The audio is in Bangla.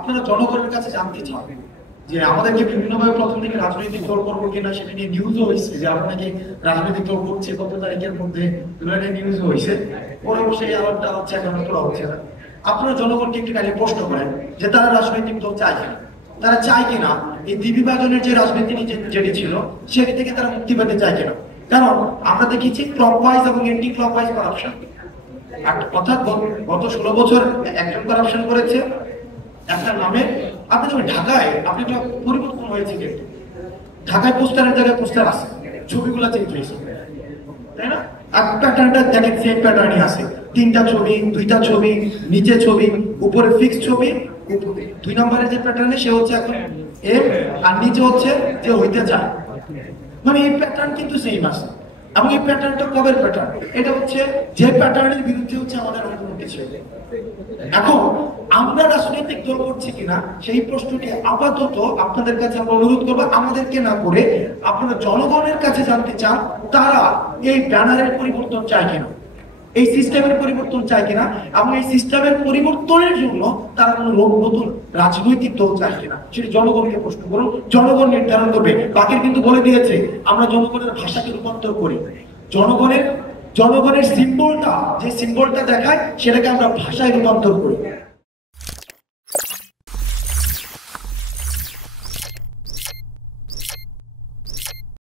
আপনারা জনগণের কাছে জানতে চান যে আমাদেরকে বিভিন্নভাবে প্রথম থেকে রাজনৈতিক দল করবো কিনা সেটা নিয়ে নিউজও হয়েছে যে আপনাকে রাজনৈতিক দল করছে কত তারিখের মধ্যে নিউজ হয়েছে, পরে সেই আলাপটা হচ্ছে এখন তোলা হচ্ছে না। আপনারা জনগণকে একটু খালি প্রশ্ন করেন যে তারা রাজনৈতিক দল চায় কিনা, তারা চায় কিনা এই দ্বিবিভাজনের যে রাজনীতি যেটি ছিল সেটি থেকে তারা মুক্তি পেতে চায় কিনা। কারণ আমরা দেখেছি ক্লকওয়াইজ এবং এন্টি ক্লকওয়াইজ করাপশন, অর্থাৎ গত 16 বছর একজন করাপশন করেছে একটা নামে। আপনি যখন ঢাকায় আপনি একটা পরিবর্তন হয়েছে, কিন্তু ঢাকায় পোস্টারের জায়গায় পোস্টার আছে, ছবিগুলো চেঞ্জ হয়েছে, তাই না? আর প্যাটার্নটা দেখেন সেম প্যাটার্নই আছে, 3টা ছবি 2টা ছবি, নিচে ছবি, উপরে ফিক্স ছবি, 2 নম্বরের যে প্যাটার্নে সে হচ্ছে এখন এম, আর নিচে হচ্ছে যে হইতে চায়, মানে এই প্যাটার্ন কিন্তু সেম আছে। এবং এই প্যাটার্নটা কবের প্যাটার্ন? এটা হচ্ছে যে প্যাটার্নের বিরুদ্ধে হচ্ছে আমাদের অন্য কিছু। এখন আমরা রাজনৈতিক দল করছি কিনা সেই প্রশ্নটি আপাতত আপনাদের কাছে আমরা অনুরোধ করবো, আমাদেরকে না করে আপনারা জনগণের কাছে জানতে চান তারা এই ব্যানারের পরিবর্তন চায় কিনা, এই সিস্টেমের পরিবর্তন চায় কিনা, এবং এই সিস্টেমের পরিবর্তনের জন্য তারা কোনো নতুন রাজনৈতিক দল চায় কিনা সেটি জনগণকে প্রশ্ন করুন, জনগণ নির্ধারণ করবে। বাকির কিন্তু বলে দিয়েছে আমরা জনগণের ভাষাকে রূপান্তর করি, জনগণের সিম্বলটা যে সিম্বলটা দেখায় সেটাকে আমরা ভাষায় রূপান্তর করি।